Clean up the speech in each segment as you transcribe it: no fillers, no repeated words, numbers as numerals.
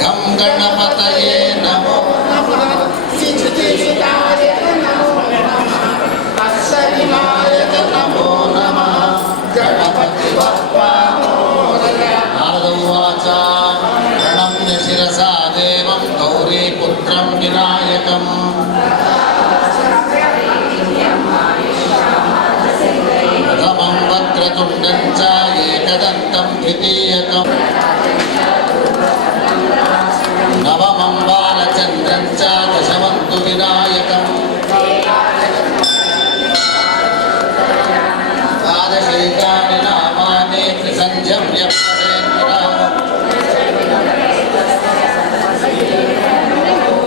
గం గణపతయే నమో నమో నమః గణపతి బప్పా నారద ఉవాచ ప్రణమ్య శిరసా దేవం గౌరీపుత్రం వినాయకం ప్రథమం వక్రతుండం చ ఏకదంతం ద్వితీయకం నవమం బాలచంద్రం చ దశమం తు వినాయకం ద్వాదశైకాని నామాని త్రిసంధ్యం యః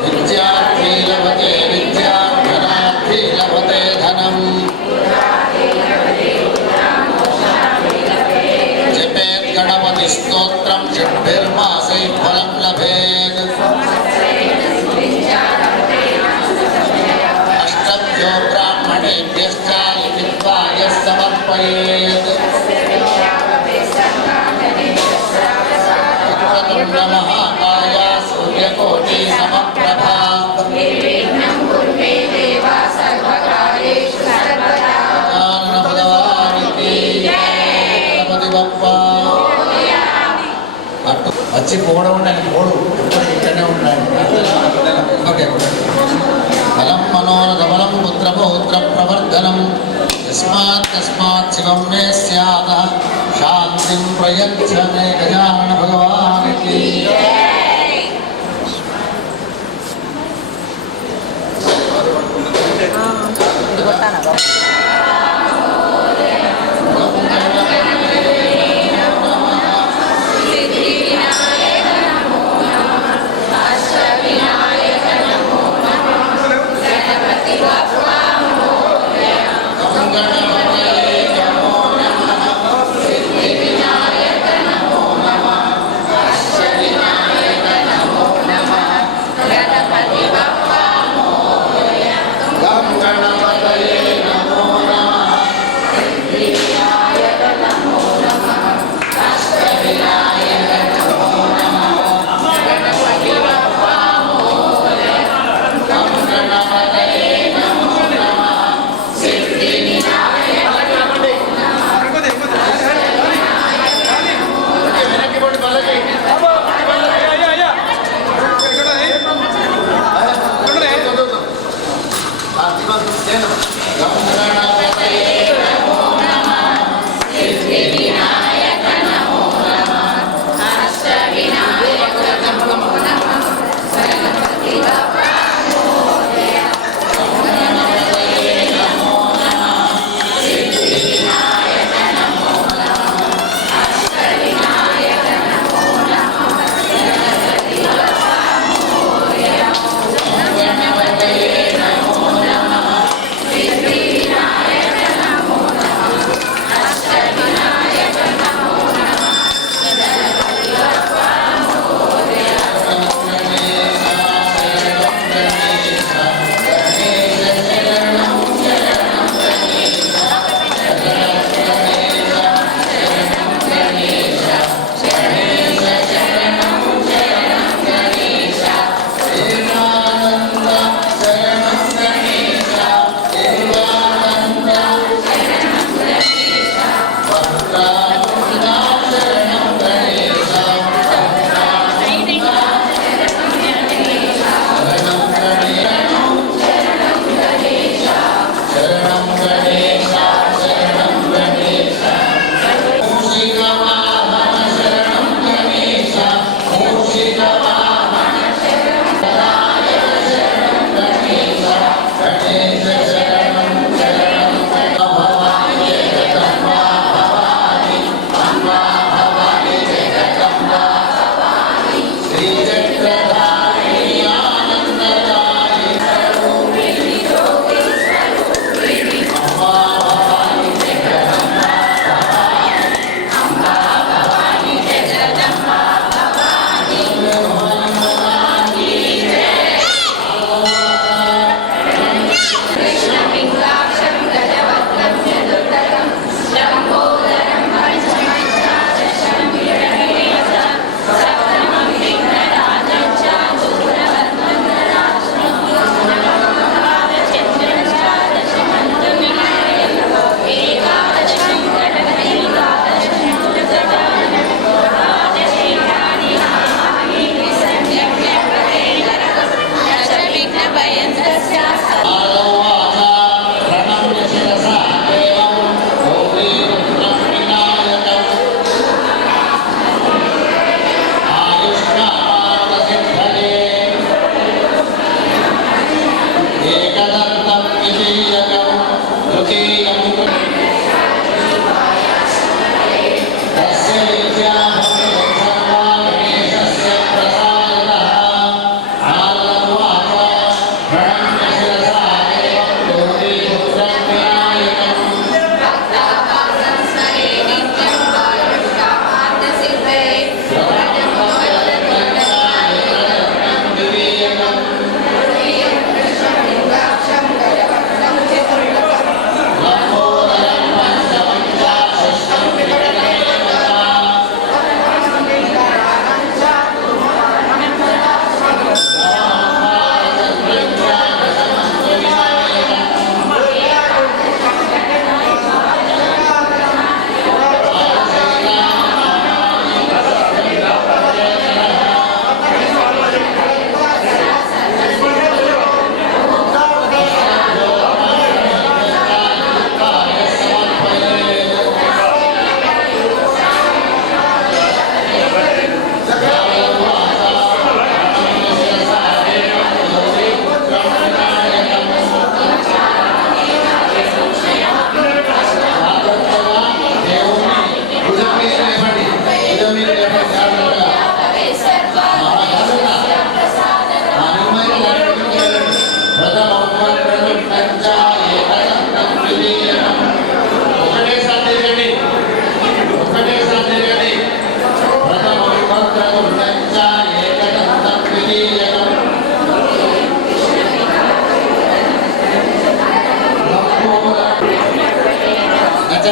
విద్యార్థీ లభతే విద్యాం ధనార్థీ లభతే ధనం జపేత్ గణపతి స్తోత్రం షడ్భిర్మాసై ఫలం లభేత్ అష్టభ్యో బ్రాహ్మణేభ్యశ్చ లిఖిత్వా యః సమర్పయేత్ వక్రతుండ మహాకాయ సూర్యకోటి సమప్రభా గజానన భగవానికి గణపతి బప్పా వచ్చి పోవడం ఉండాలి పోడు ఎప్పుడు ఇక్కడనే ఉండాలి ఓకే బలం మనోరథబలం పుత్రపౌత్ర ప్రవర్ధనం యస్మాత్ శివం మే స్యాద శాంతిం ప్రయచ్చ మే గజానన భగవానికి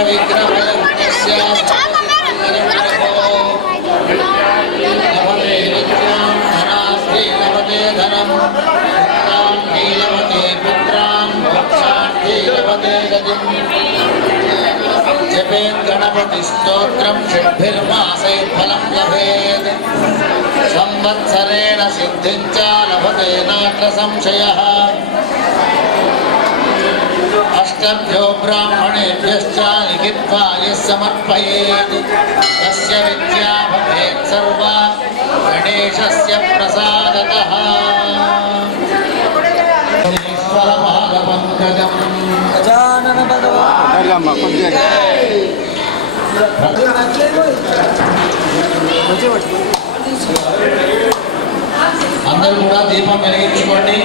विग्रहयज्ञस्य लभते विद्यां धनार्थी लभते धनं पुत्रार्थी लभते पुत्रान् मोक्षार्थी लभते गतिम् जपेत् गणपतिस्तोत्रं षड्भिर्मासैः फलं लभेत् संवत्सरेण सिद्धिं च लभते नात्र संशयः अष्टभ्यो ब्राह्मणेभ्यश्च लिखित्वा यः समर्पयेत् तस्य विद्या भवेत् सर्वा गणेशस्य प्रसादतः ईश्वरपादपङ्कजम् गजानन भगवान् అందరూ కూడా దీపం వెలిగించుకోండి.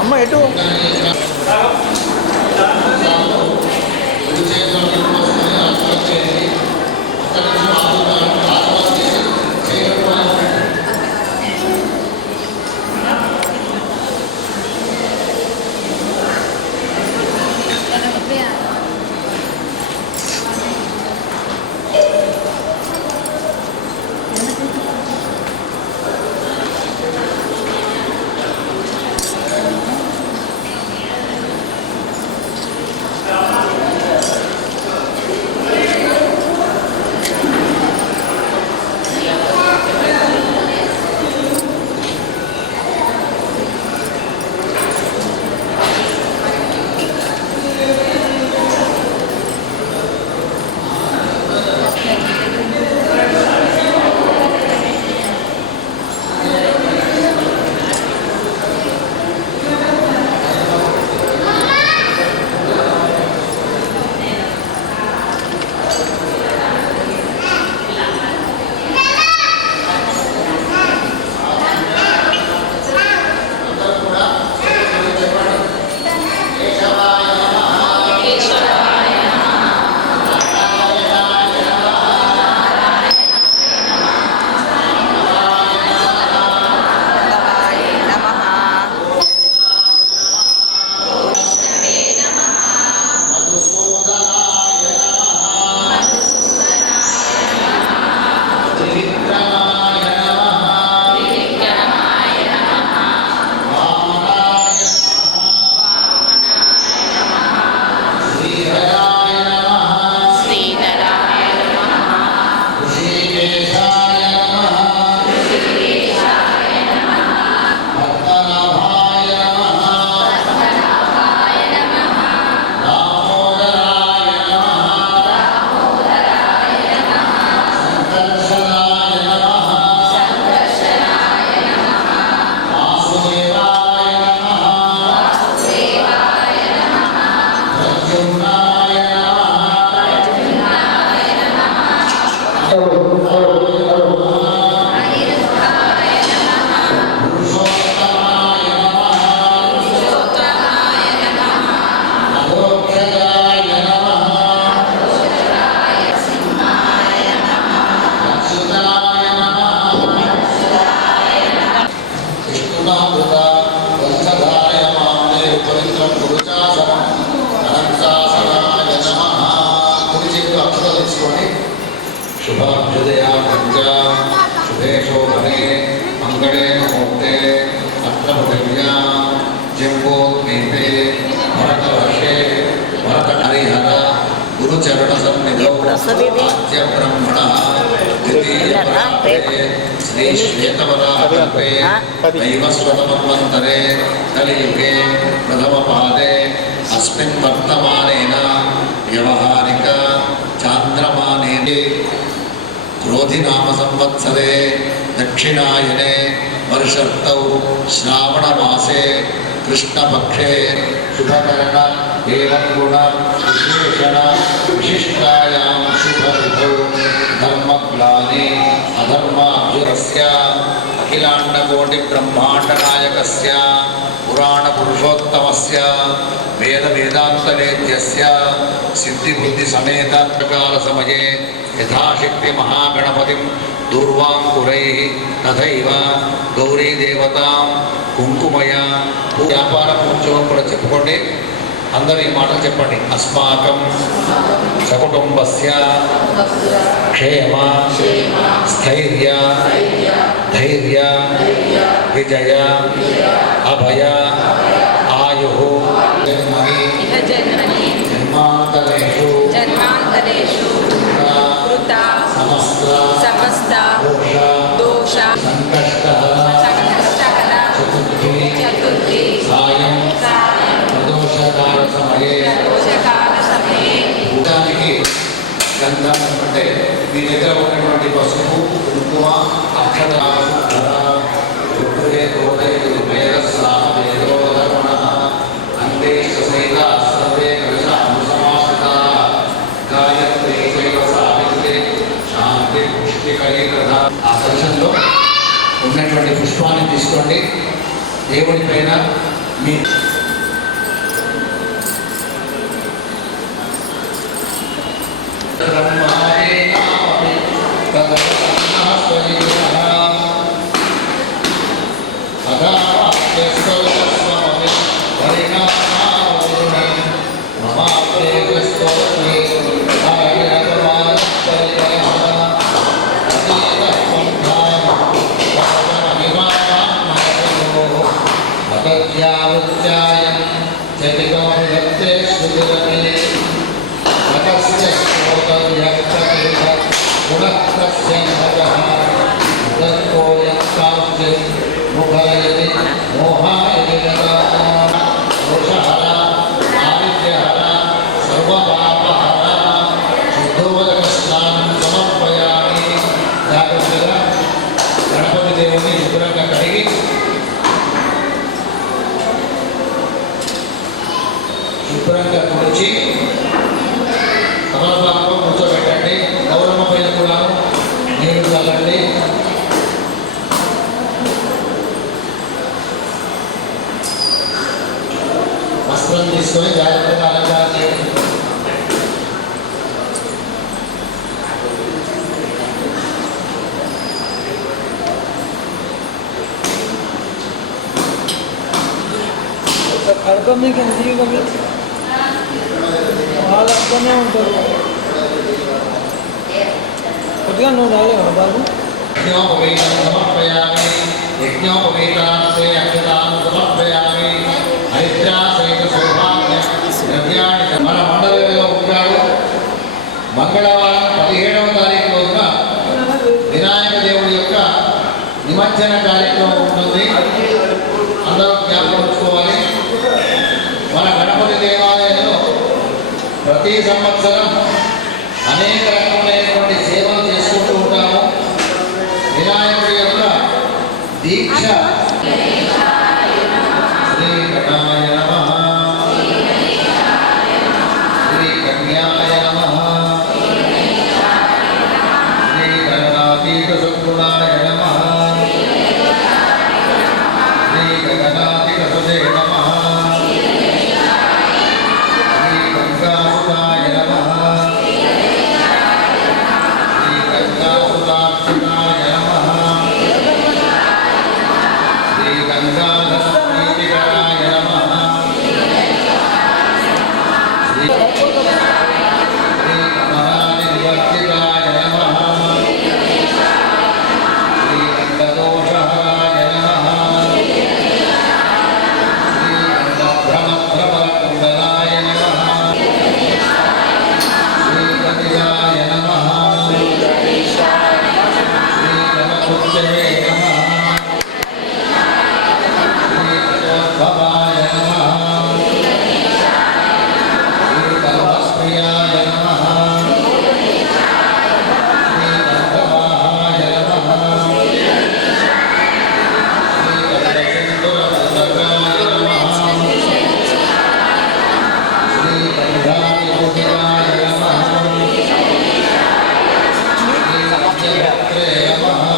అమ్మ ఎటు शुभाभ्युदया गंगा शुभे शोभने मंगले मुहूर्ते अत्र पृथिव्या जम्बोद्वीपे भरतवर्षे भरतहरिहर गुरुचरण सन्निधौ आद्य ब्रह्मणः द्वितीयपरार्थे श्री श्वेतवराहकल्पे दैवस्वतमन्वन्तरे कलियुगे प्रथमपादे अस्मिन् वर्तमानेन व्यवहारिक चांद्रमाने क्रोधिनाम संवत्सरे दक्षिणायने वर्षर्तौ श्रावणमासे कृष्णपक्षे शुभकरण एवं गुण विशेषण विशिष्टायां शुभतिथौ धर्मग्लानि अधर्माभ्युदस्य अखिलाण्डकोटिब्रह्माण्डनायकस्य पुराणपुरुषोत्तमस्य वेदवेदान्तवेद्यस्य सिद्धिबुद्धिसमेत कालसमये यथाशक्ति महागणपतिं దుర్వాంకురైః తథైవ గౌరీ దేవతాం కుంకుమయ వ్యాపారం ఉద్యోగం కూడా చెప్పుకోండి. అందరూ ఈ మాటలు చెప్పండి. అస్మాకం సకుటుంబస్య క్షేమ స్థైర్య ధైర్య విజయ అభయ ఆయు జన్మాంతరేషు కృత సమస్త దోష సంకష్టహర చతుర్థి సాయం ప్రదోషకాల సమయే భూతానికి గంధం అంటే మీ దగ్గర ఉన్నటువంటి పసుపు కుంకుమ అక్షర ఆ కలశంలో ఉన్నటువంటి పుష్పాన్ని తీసుకోండి. దేవుడి పైన మీ గణపతి దేవుని శుభ్రంగా కడిగి శుభ్రంగా తుడిచి తమలపాకులో కూర్చోబెట్టండి. గౌరమ్మ పైన కూడా నీళ్లు చల్లండి. వస్త్రం తీసుకొని జాగ్రత్తగా అలంకారం చేయండి. కడప మీకు ఎంత ఇవ్వగలరు? వాళ్ళు అక్కడనే ఉంటారు. కొద్దిగా నువ్వు రాలేవా బాబు? యజ్ఞోపవీతం సమర్పయామి. యజ్ఞోపవీతాస్తే అక్షతాన్ సమర్పయామి. హరిద్రా సహిత సౌభాగ్య ద్రవ్యాన్ని మన మండలంలో ఉంటాడు. మంగళవారం 17వ తారీఖు రోజున వినాయక దేవుడి యొక్క నిమజ్జన కార్యక్రమం ఉంటుంది. అందరూ జ్ఞాపకం ఉంచుకోవాలి. మన గణపతి దేవాలయంలో ప్రతి సంవత్సరం అనేక రకములైనటువంటి సేవలు చేసుకుంటూ ఉంటాము. వినాయకుడి యొక్క దీక్ష శ్రీ గణాయ నమః, శ్రీ కన్యాయ నమః, శ్రీ గణాతీత సద్గుణాయ నమః, శ్రీ గణాతీత సుదే నమః, శ్రీ గంగాసుతాయ నమః, శ్రీ గంగాసుతార్చితాయ నమః, శ్రీ గంగాధరప్రీతికరాయ నమః, శ్రీ మహానివర్తితాయ నమః, శ్రీ గంగదోషహరాయ నమః, శ్రీ గంగభ్రమభ్రమకుండలాయ నమః, శ్రీ గణియాయ నమః, శ్రీ గణపుత్రే నమః, శ్రీ గణోద్భవాయ నమః, శ్రీ గణప్రియాయ నమః, శ్రీ గణవాహాయ నమః, శ్రీ గణసింధురవందకాయ నమః, శ్రీ గంధావిభూషితాయ నమః, శ్రీ గణ్యపుత్రే నమః,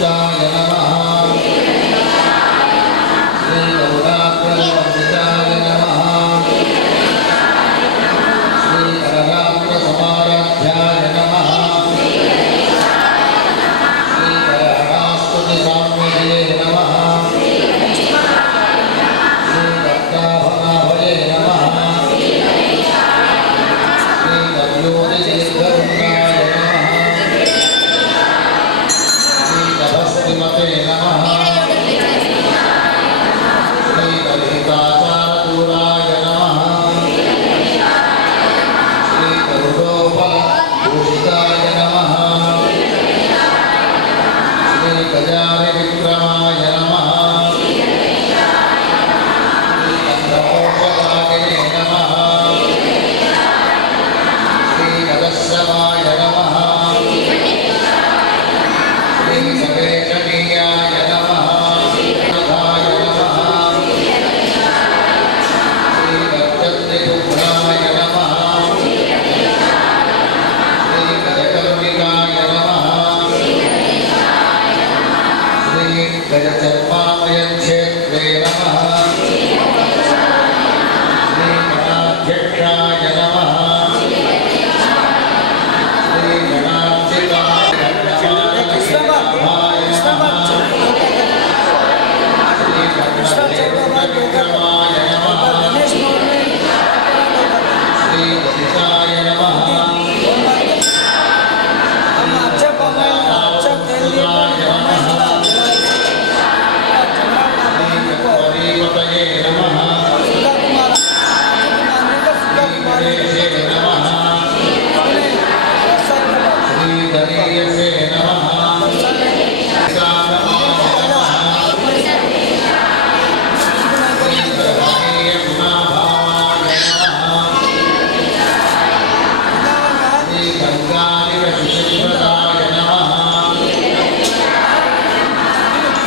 శ్రీకృష్ణాయ నమః శ్రీ గౌరాగ్రవందితాయ నమః శ్రీ కరరాత్ర సమారాధ్యాయ నమః శ్రీ కరహరాస్తుతి సామ్యదే నమః శ్రీ భక్తాభనాభయే నమః శ్రీ కల్యోని దీర్ఘరుణాయ నమః శ్రీ తపస్విమతే నమః శ్రీ కలితాచారదూరాయ నమః శ్రీ గరుడోపభూషితాయ నమః శ్రీ గజారి విక్రమాయ నమః శ్రీ గంధమోపదాగినే నమః శ్రీ గజశ్రవాయ నమః శ్రీ గవేషణీయాయ నమః నాథాయ నమః శ్రీ గజత్రిపుత్రాయ నమః శ్రీ గజకర్ణికాయ నమః శ్రీ గజచర్మామయ క్షేత్రే నమః శ్రీ గణాధ్యక్షాయ నమః శ్రీ గణాధ్యక్షాయ నమః శ్రీ గణాధ్యక్షాయ నమః गणेश नवमी శ్రీ గణితాయ నమః हम अच्छा कमाए अच्छा खेल लिए శ్రీ గణపతిపతయే నమః सुधा कुमार सुधा कुमार శ్రీ నమః శ్రీ గణేశే నమః సీతారమాయ నమః శ్రీ గణేయ గుణాభావాయ నమః శ్రీ గంగానివ శిశుప్రదాయ నమః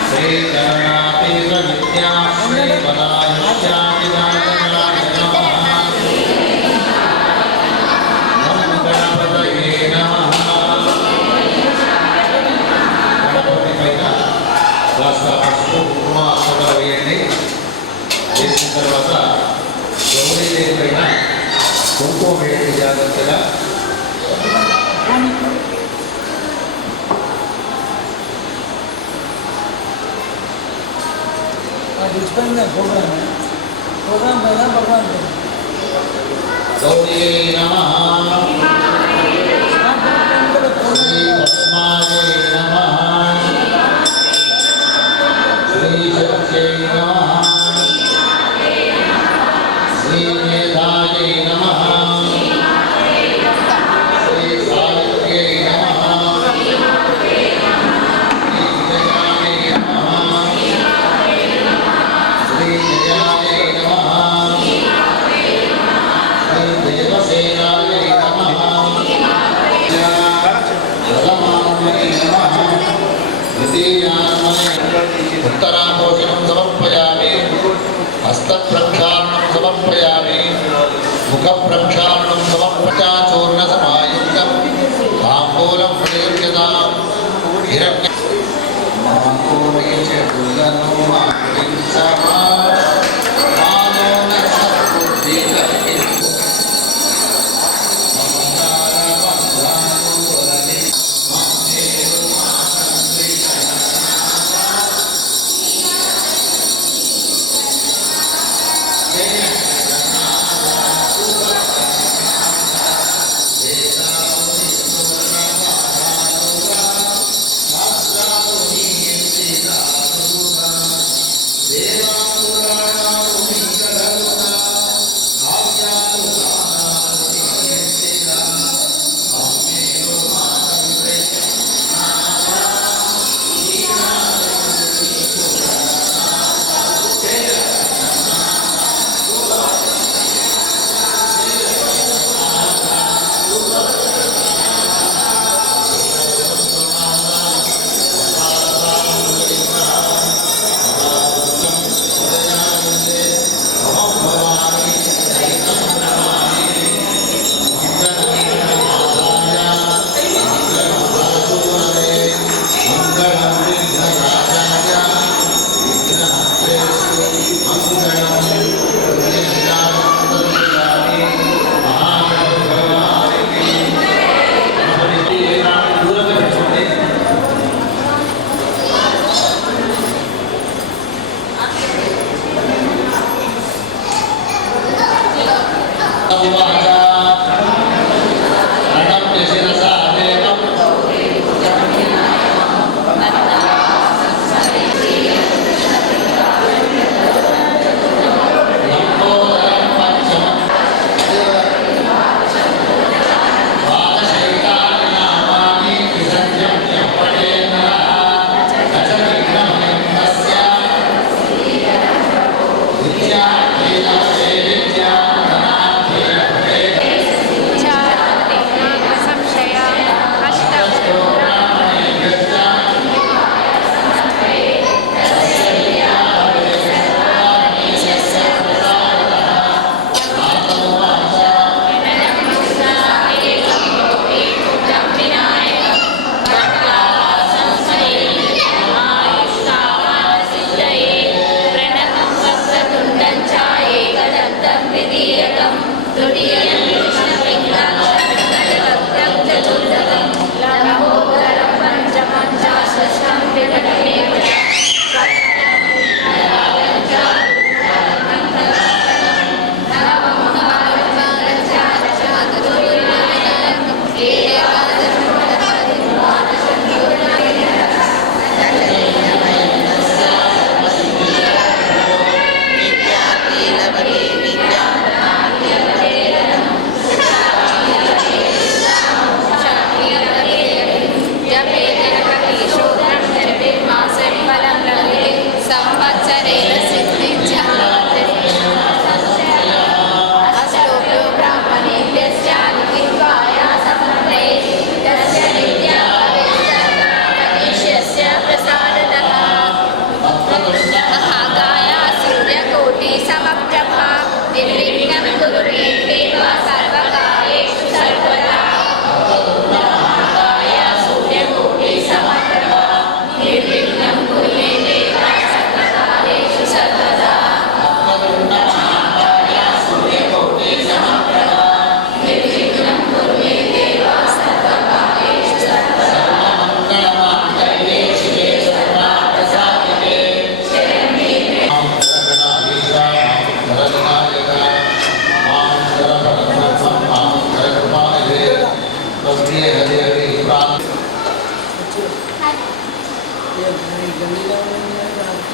శ్రీ గణనాథీవ విద్యాశ్రీపదాయుష్యాదిదాయకాయ నమః నమో గణపతయే నమః గణపతి పైన కాస్త పసుపు కుంకుమ అక్షతలు వేయండి. వేసిన తర్వాత గౌరీదేవి పైన కుంకుమ వేయండి జాగ్రత్తగా. डिस्पेंड प्रोग्राम है प्रोग्राम पहला भगवान को गौरी नमः श्री पद्मायै नमः श्री शक्त्यै नमः श्री मेधायै नमः श्री सावित्र्यै नमः श्री विजयायै नमः श्री जयायै नमः श्री देवसेनायै नमः प्रथमात्मने नमः द्वितीयात्मने उत्तराभूषणं समर्पयामि हस्तप्रक्षालनं समर्पयामि मुखप्रक्षालनं समर्पयाचूर्णसमायुक्तं ताम्बूलं प्रयुज्यताम् हिरण्य దేవాను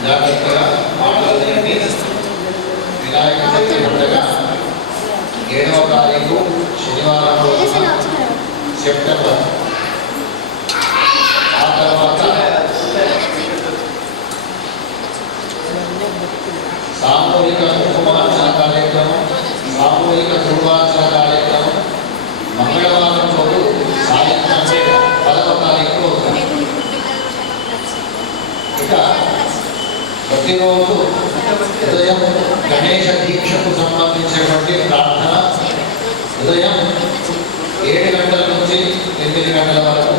జాగ్రత్తగా మాట్లాడండి. వినాయక చవితి పండుగ 7వ తారీఖు శనివారం రోజున సెప్టెంబర్. ఆ తర్వాత సామూహిక కుంకుమార్చన కార్యక్రమం, సామూహిక ధృవార్చన కార్యక్రమం మంగళవారం రోజు సాయంత్రం 10వ తారీఖు అవుతుంది. ఇక ప్రతిరోజు ఉదయం గణేష దీక్షకు సంబంధించినటువంటి ప్రార్థన ఉదయం 7 గంటల నుంచి 8 గంటల వరకు.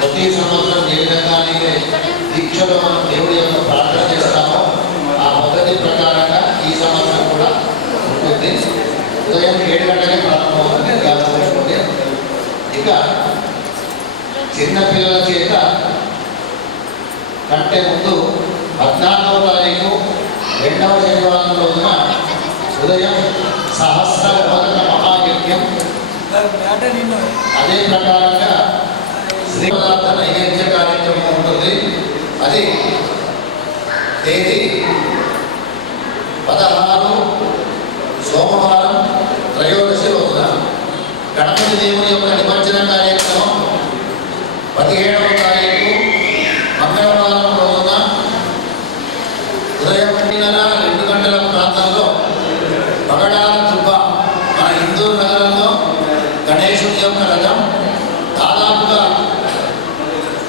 ప్రతి సంవత్సరం ఏ విధంగా అయితే దీక్షలో మనం దేవుడి యొక్క ప్రార్థన చేస్తామో ఆ పద్ధతి ప్రకారంగా ఈ సంవత్సరం కూడా ఉంటుంది. ఉదయం 7 గంటలకే ప్రారంభమవుతుంది. జ్ఞాపకం. ఇక చిన్నపిల్లల చేత కంటే ముందు 14వ తారీఖు 2వ శనివారం రోజున ఉదయం సహస్ర మోదక మహాయజ్ఞం, అదే ప్రకారంగా శ్రీ పదార్థ నైవేద్య కార్యక్రమం ఉంటుంది. అది తేదీ 16 సోమవారం త్రయోదశి రోజున. గణపతి దేవుని యొక్క నిమజ్జన కార్యక్రమం 17వ తారీఖు మంగళవారం రోజున ఉదయం 2 గంటల ప్రాంతంలో పగడాల దుబ్బ మన హిందూ నగరంలో గణేశుని యొక్క రథం దాదాపుగా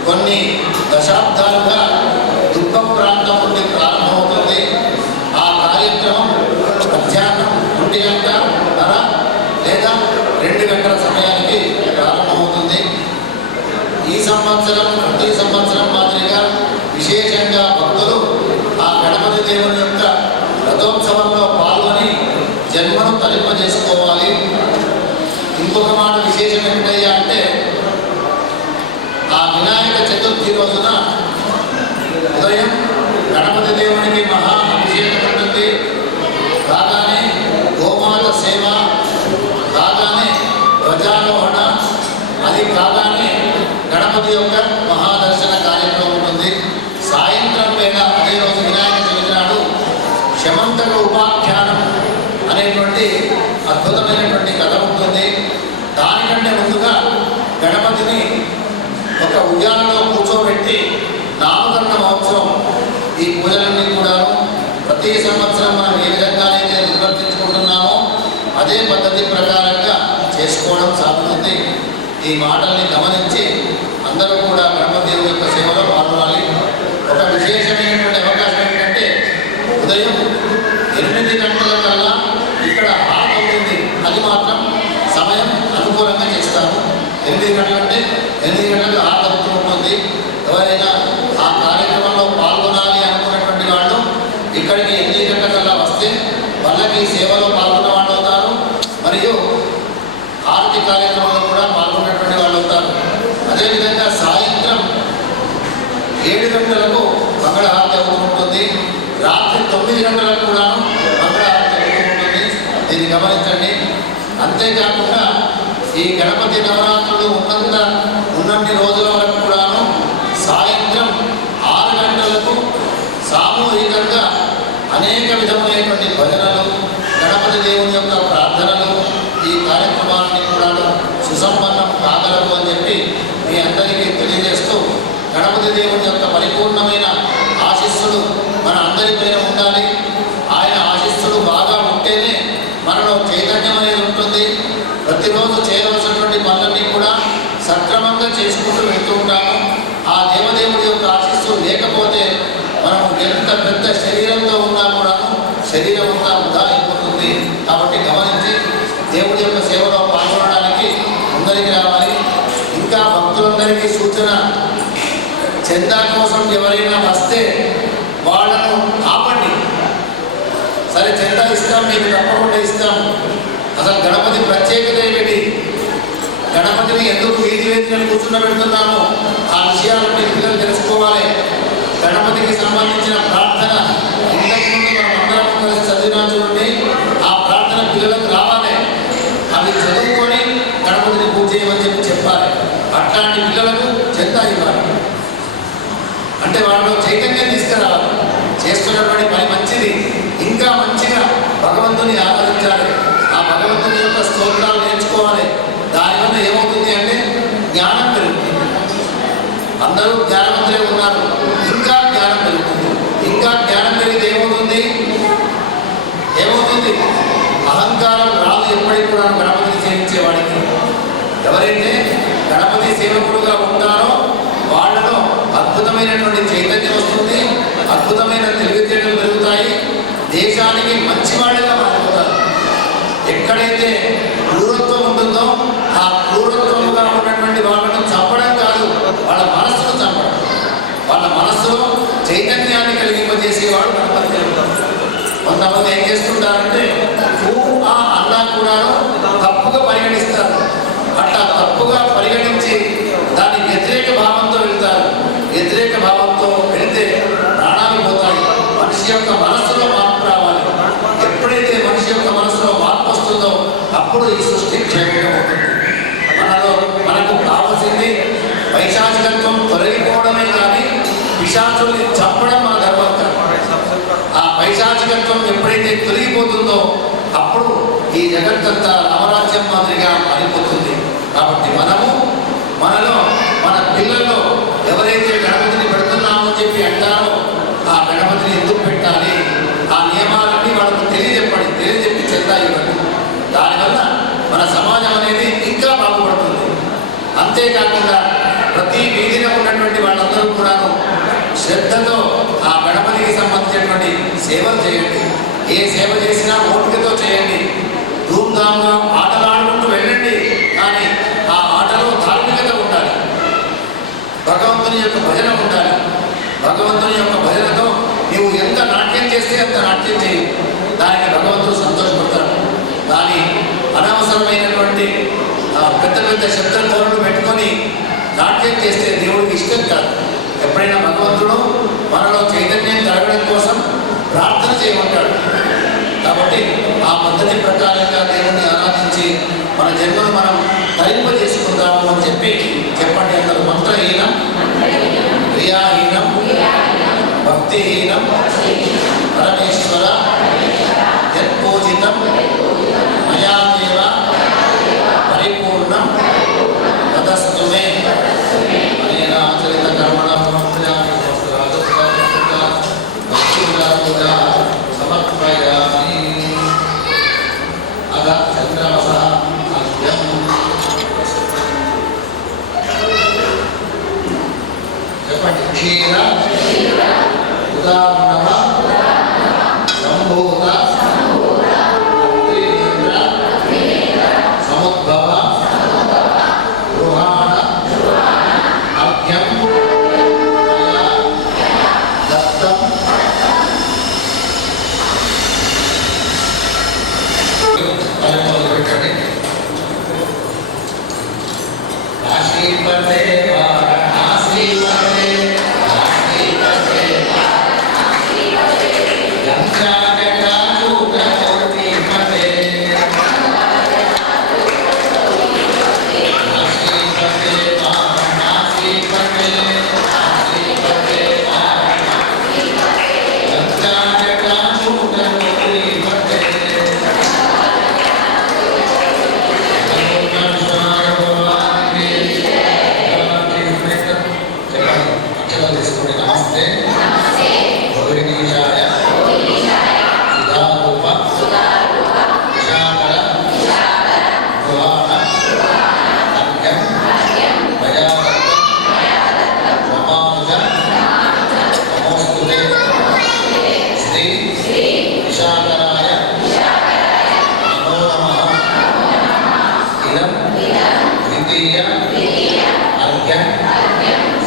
కొన్ని దశాబ్దాలుగా దుబ్బ ప్రాంతం నుండి ప్రారంభమవుతుంది. ఆ కార్యక్రమం మధ్యాహ్నం 1 గంటన్నర లేదా 2 గంటల సమయానికి ప్రారంభమవుతుంది. ఈ సంవత్సరం ప్రతి సంవత్సరం మాదిరిగా విశేషంగా భక్తులు ఆ గణపతి దేవుని యొక్క రథోత్సవంలో పాల్గొని జన్మను తరింపజేసుకోవాలి. ఇంకొక మాట విశేషం ఏమిటయ్యా అంటే, ఆ వినాయక చతుర్థి రోజున ఉదయం గణపతి దేవునికి మహా అభిషేకం ఉంటుంది. కాగానే గోమాత సేవ, కాగానే ధ్వజారోహణ, అది కాగానే గణపతి యొక్క మహాదర్శన కార్యక్రమం ఉంటుంది. సాయంత్రం వేళ అదే రోజు వినాయక చవితి నాడు శమంతక ఉపాఖ్యానం అనేటువంటి అద్భుతమైనటువంటి కథ ఉంటుంది. దానికంటే ముందుగా గణపతిని ఒక ఉయ్యాలలో కూర్చోబెట్టి నామకరణ మహోత్సవం, ఈ పూజలన్నీ కూడాను ప్రతి సంవత్సరం మనం ఏ విధంగానైతే నిర్వర్తించుకుంటున్నామో అదే పద్ధతి ప్రకారంగా చేసుకోవడం సాగుతుంది. ఈ మాటల్ని గమనించి అందరూ కూడా గణపతి యొక్క సేవలో పాల్గొనాలి. ఒక విశేషమైనటువంటి అవకాశం ఏంటంటే, ఉదయం 8 గంటల కల్లా ఇక్కడ హాట్ అవుతుంది. అది మాత్రం సమయం అనుకూలంగా చేస్తాము. 8 గంటలు అంటే 8 గంటలకు హాట్ అవుతూ ఉంటుంది. ఎవరైనా ఆ కార్యక్రమంలో పాల్గొనాలి అనుకున్నటువంటి వాళ్ళు ఇక్కడికి 8 గంటల కల్లా వస్తే వాళ్ళకి సేవలో పాల్గొన్న వాళ్ళు అవుతారు. మరియు ఆరతి కార్యక్రమంలో కూడా పాల్గొన్నటువంటి వాళ్ళు అవుతారు. అదేవిధంగా సాయంత్రం 7 గంటలకు మంగళహారతి అవుతూ ఉంటుంది. రాత్రి 9 గంటలకు కూడా మంగళహారతి అవుతూ ఉంటుంది. దీన్ని గమనించండి. అంతేకాకుండా ఈ గణపతి నవరాత్రులు ఉన్నన్ని రోజుల వరకు కూడాను సాయంత్రం 6 గంటలకు సామూహికంగా అనేక విధములైనటువంటి భజనలు, గణపతి దేవుని యొక్క ప్రార్థనలు, ఈ కార్యక్రమాన్ని కూడా సుసంపన్నం కాగలవు అని చెప్పి మీ అందరికీ తెలియజేస్తూ, గణపతి దేవుని యొక్క పరిపూర్ణమైన ఆశీస్సులు మన అందరిపైన ఉండాలి. ఆయన ఆశీస్సులు బాగా ఉంటేనే మనలో చైతన్యం అనేది ఉంటుంది. ప్రతిరోజు చేయవలసినటువంటి పనులన్నీ కూడా సక్రమంగా చేసుకుంటూ వెళ్తూ ఉంటాము. ఆ దేవదేవుడి యొక్క ఆశీస్సులు లేకపోతే మనం ఎంత పెద్ద శరీరంతో ఉన్నా కూడాను శరీరం అంతా వృధా అయిపోతుంది. కాబట్టి గమనించి దేవుడి యొక్క సేవలో పాల్గొనడానికి ముందరికి రావాలి. ఇంకా భక్తులందరికీ సూచన, చందా కోసం ఎవరైనా వస్తే వాళ్ళను ఆపండి. సరే చందా ఇస్తాం, మీకు తప్పకుండా ఇస్తాం. అసలు గణపతి ప్రత్యేకత ఏమిటి, గణపతిని ఎందుకు వీధి వేదికను కూర్చుండబెడుతున్నాము, ఆ విషయాలన్నీ పిల్లలు తెలుసుకోవాలి. గణపతికి సంబంధించిన ప్రార్థన ఇంతకుముందు మనం అందరం కలిసి చదివినా చూడండి. ఆ ప్రార్థన పిల్లలకు రావాలి. అవి చదువుకొని గణపతిని పూజ చేయమని చెప్పాలి. అట్లాంటి పిల్లలకు చందా ఇవ్వాలి. అంటే వాళ్ళలో చైతన్యం తీసుకురావాలి. చేస్తున్నటువంటి పని మంచిది, ఇంకా మంచిగా భగవంతుని ఆరాధించాలి, ఆ భగవంతుని యొక్క స్తోత్రాలు నేర్చుకోవాలి. దానివల్ల ఏమవుతుంది అంటే జ్ఞానం పెరుగుతుంది. అందరూ జ్ఞానవంతులే ఉన్నారు, ఇంకా జ్ఞానం పెరుగుతుంది. ఇంకా జ్ఞానం పెరిగితే ఏమవుతుంది? అహంకారం రాదు ఎప్పటికి కూడా గణపతిని సేవించేవాడికి. ఎవరైతే గణపతి సేవకుడుగా ఉంటారో వాళ్ళలో అద్భుతమైనటువంటి చైతన్యం వస్తుంది, అద్భుతమైన తెలివితేటలు పెరుగుతాయి, దేశానికి మంచివాళ్ళగా మారిపోతారు. ఎక్కడైతే క్రూరత్వం ఉంటుందో ఆ క్రూరత్వముగా ఉన్నటువంటి వాళ్ళను చంపడం కాదు, వాళ్ళ మనస్సును చంపడం. వాళ్ళ మనస్సులో చైతన్యాన్ని కలిగింపజేసేవాడు గణపతి దేవుడు. కొంతమంది ఏం చేస్తుంటారంటే ఆ అన్నా కూడా తప్పుగా పరిగణిస్తారు. అట్లా తప్పుగా పరిగణించి దాని వ్యతిరేక భావంతో వెళ్తారు. వ్యతిరేక భావంతో వెళ్తే ప్రాణాలు పోతాయి. మనిషి యొక్క మనస్సులో మార్పు రావాలి. ఎప్పుడైతే మనిషి యొక్క మనసులో మార్పు వస్తుందో అప్పుడు ఈ సృష్టి క్షేమంగా ఉంటుంది. మనకు కావాల్సింది పైశాచికత్వం తొలగిపోవడమే కానీ పిశాచుల్ని చంపడం మన ధర్మం. ఆ పైశాచికత్వం ఎప్పుడైతే తొలగిపోతుందో అప్పుడు ఈ జగత్తంతా రామరాజ్యం మాదిరిగా మారిపోతుంది. కాబట్టి మనలో మన పిల్లల్లో ఎవరైతే గణపతిని పెడుతున్నామని చెప్పి అంటారో ఆ గణపతిని ఎందుకు పెట్టాలి, ఆ నియమాలన్నీ వాళ్ళకు తెలియజెప్పి చెందా ఇవ్వండి. దానివల్ల మన సమాజం అనేది ఇంకా బాగుపడుతుంది. అంతేకాకుండా ప్రతి వీధిలో ఉన్నటువంటి వాళ్ళందరూ కూడాను శ్రద్ధతో ఆ గణపతికి సంబంధించినటువంటి సేవలు చేయండి. ఏ సేవ చేసినా ఓపికతో చేయండి. ధూమ్ధామ్గా ఆటలు ఆడుకుంటూ వెళ్ళండి, కానీ ఆ ఆటలో ధార్మికత ఉండాలి, భగవంతుని యొక్క భజన ఉండాలి. భగవంతుని యొక్క భజనతో నీవు ఎంత నాట్యం చేస్తే అంత నాట్యం చేయి, దానికి భగవంతుడు సంతోషపడతాడు. కానీ అనవసరమైనటువంటి పెద్ద పెద్ద శబ్దధోరణులు పెట్టుకొని నాట్యం చేస్తే దేవుడికి ఇష్టం కాదు. ఎప్పుడైనా భగవంతుడు మనలో చైతన్యం కలగడం కోసం ప్రార్థన చేయమంటాడు. కాబట్టి ఆ పద్ధతి ప్రకారంగా దేవుణ్ణి ఆరాధించి మన జన్మను మనం తరింపజేసుకుందాము అని చెప్పండి అందరూ. మంత్రహీనం, క్రియాహీనం, భక్తిహీనం, పరమేశ్వర యత్పూజితం మయా దేవ పరిపూర్ణం తదస్తు మే అనేన ఆచరిత కర్మణ సమర్పయామి. అద చంద్రమస అద్యం చెప్పండి. క్షీర ఉదాహరణ సంభూత సముద్భవ గృహాణ అర్ఘ్యం దత్తం. ఆశీర్వదే ఆశీర్వదే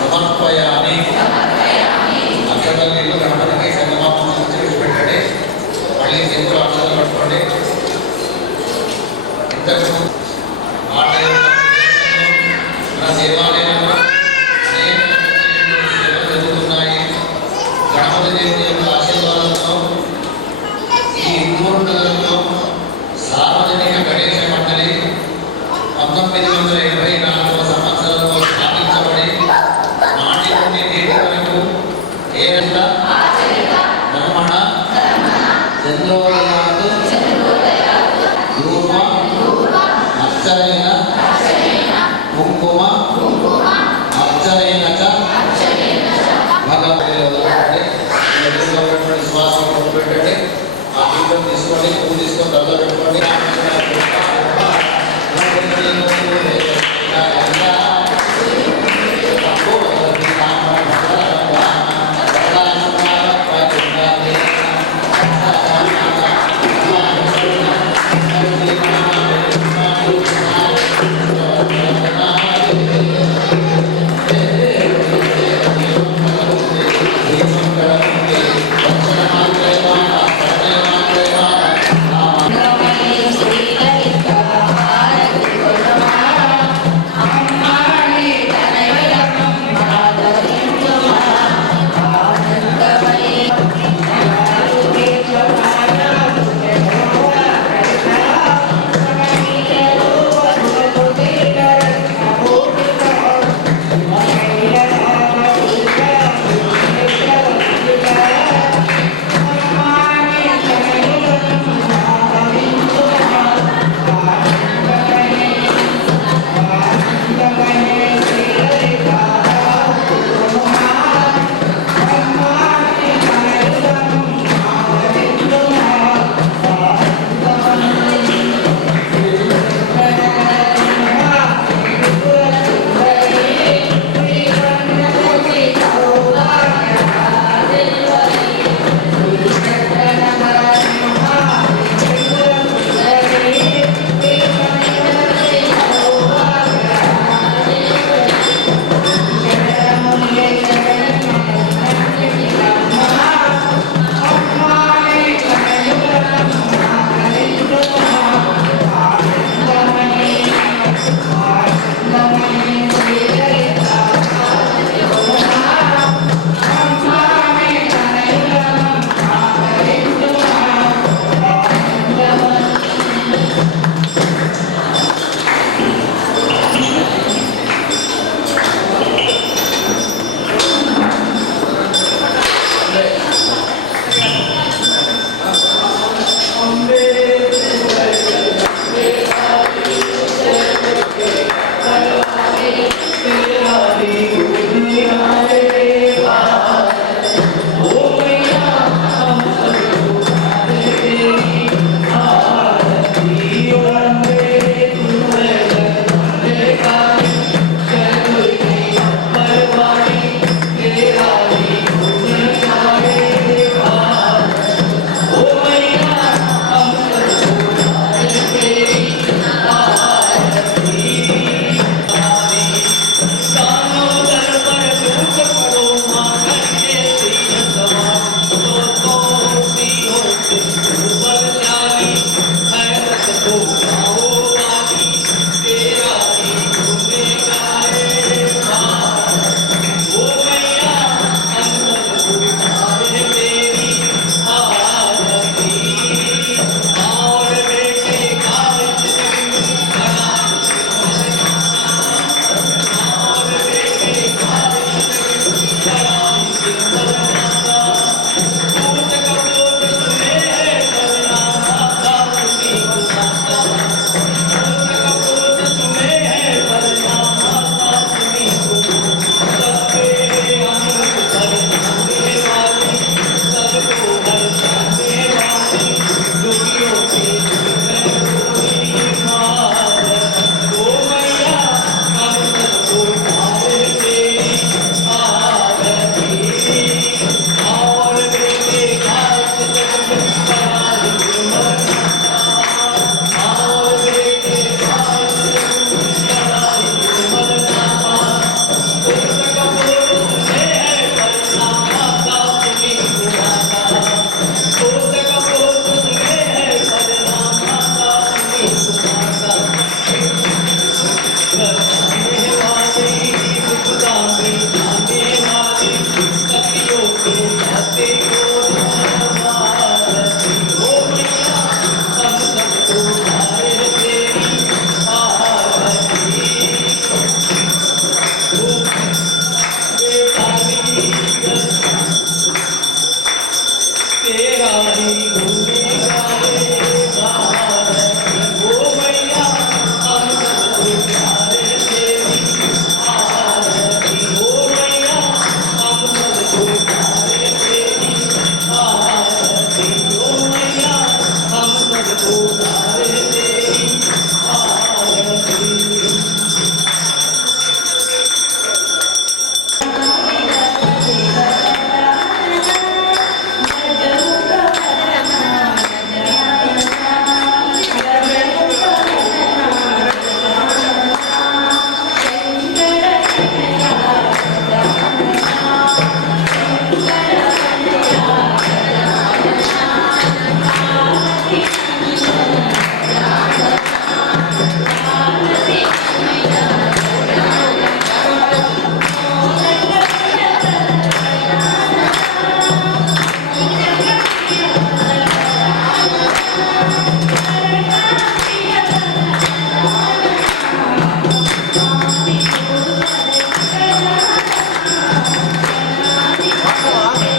సమర్పయామి. అక్షతలు గణపతికి సంగమాపం పెట్టండి. మళ్ళీ సింపుల్ అక్షతలు పట్టుకోండి. ఇంతకు మన దేవాలయంలో సేవలు జరుగుతున్నాయి. గణపతి దేవుని యొక్క ఆశీర్వాదంతో ఈ హిందూరులో సార్వజనిక గణేశ మండలి 1974 సంవత్సరంలో స్థాపించబడి నాటి నుండి నేటి వరకు ఏట బ్రహ్మణ చంద్రోదయాత్ ధూమ అక్షరేణ కుంకుమ అక్షరేణ చ భగవంతుడి శ్వాసం పెట్టండి. ఆ దీపం తీసుకోండి, పువ్వు తీసుకొని తలలో పెట్టుకోండి. వాసవా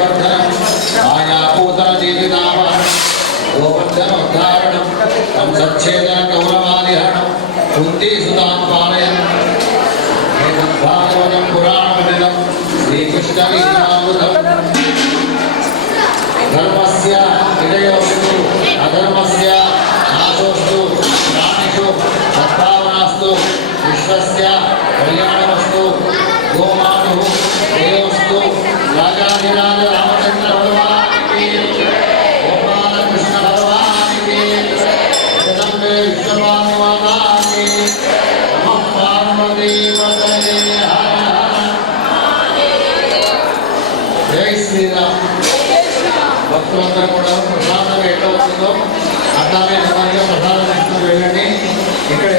శ్రేయవర్ధనం మాయాపూతన జీవితావహనం గోవర్ధనోద్ధారణం కంసచ్ఛేదన కౌరవాదిహరణం కుంతీసుతాం పాలయన్ భాగవతం పురాణమిదం శ్రీకృష్ణలీలామృతం ధర్మస్య విజయోస్తు అధర్మస్య నాశోస్తు ప్రాణిషు సద్భావనాస్తు విశ్వస్య కళ్యాణమస్తు గోమాతు దేయోస్తు రాజాధిరాజ రామచంద్ర భగవానికి గోపాలకృష్ణ భగవానికి జగదంబే విశ్వమానవాదానికి నమః పార్వతీపతయే హర హర. జై శ్రీరామ్. భక్తులందరూ కూడా ప్రసాదం ఎట్లా వస్తుందో అట్లాగే నెమ్మదిగా ప్రసాదం తీసుకుని వెళ్ళండి. ఇక్కడ